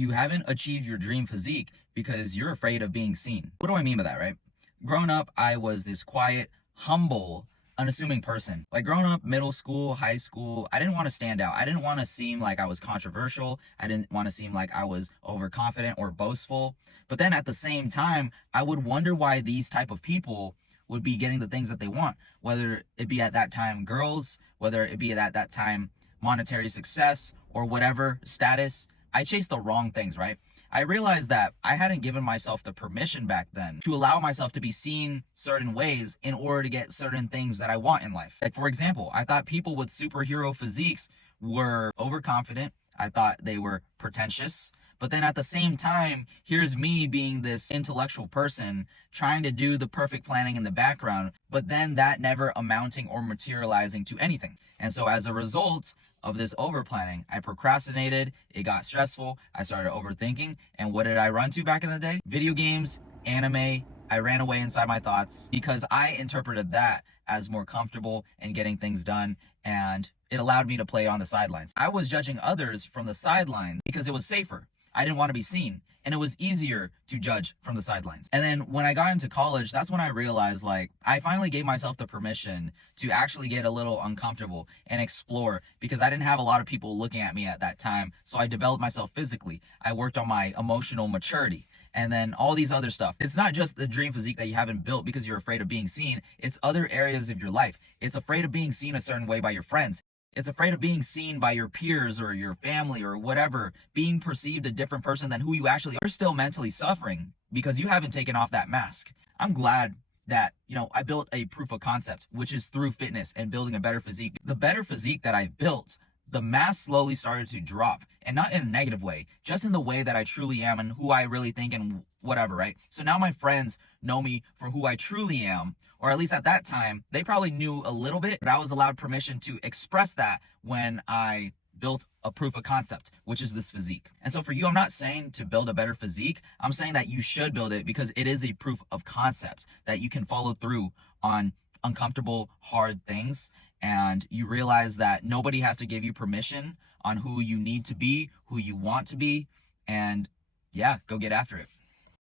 you haven't achieved your dream physique because you're afraid of being seen. What do I mean by that, right? Growing up, I was this quiet, humble, unassuming person. Like growing up, middle school, high school, I didn't want to stand out. I didn't want to seem like I was controversial. I didn't want to seem like I was overconfident or boastful. But then at the same time, I would wonder why these type of people would be getting the things that they want, whether it be at that time girls, whether it be at that time monetary success or whatever status. I chased the wrong things, right? I realized that I hadn't given myself the permission back then to allow myself to be seen certain ways in order to get certain things that I want in life. Like, for example, I thought people with superhero physiques were overconfident. I thought they were pretentious. But then at the same time, here's me being this intellectual person trying to do the perfect planning in the background, but then that never amounting or materializing to anything. And so as a result of this over planning, I procrastinated, it got stressful, I started overthinking, and what did I run to back in the day? Video games, anime. I ran away inside my thoughts because I interpreted that as more comfortable and getting things done, and it allowed me to play on the sidelines. I was judging others from the sidelines because it was safer. I didn't want to be seen, and it was easier to judge from the sidelines. And then when I got into college, that's when I realized, like, I finally gave myself the permission to actually get a little uncomfortable and explore, because I didn't have a lot of people looking at me at that time. So I developed myself physically. I worked on my emotional maturity, and then all these other stuff. It's not just the dream physique that you haven't built because you're afraid of being seen. It's other areas of your life. It's afraid of being seen a certain way by your friends. It's afraid of being seen by your peers or your family or whatever, being perceived a different person than who you actually are. You're still mentally suffering because you haven't taken off that mask. I'm glad that, I built a proof of concept, which is through fitness and building a better physique. The better physique that I built, the mask slowly started to drop, and not in a negative way, just in the way that I truly am and who I really think and whatever, right? So now my friends know me for who I truly am, or at least at that time, they probably knew a little bit, but I was allowed permission to express that when I built a proof of concept, which is this physique. And so for you, I'm not saying to build a better physique. I'm saying that you should build it because it is a proof of concept that you can follow through on uncomfortable, hard things. And you realize that nobody has to give you permission on who you need to be, who you want to be. And yeah, go get after it.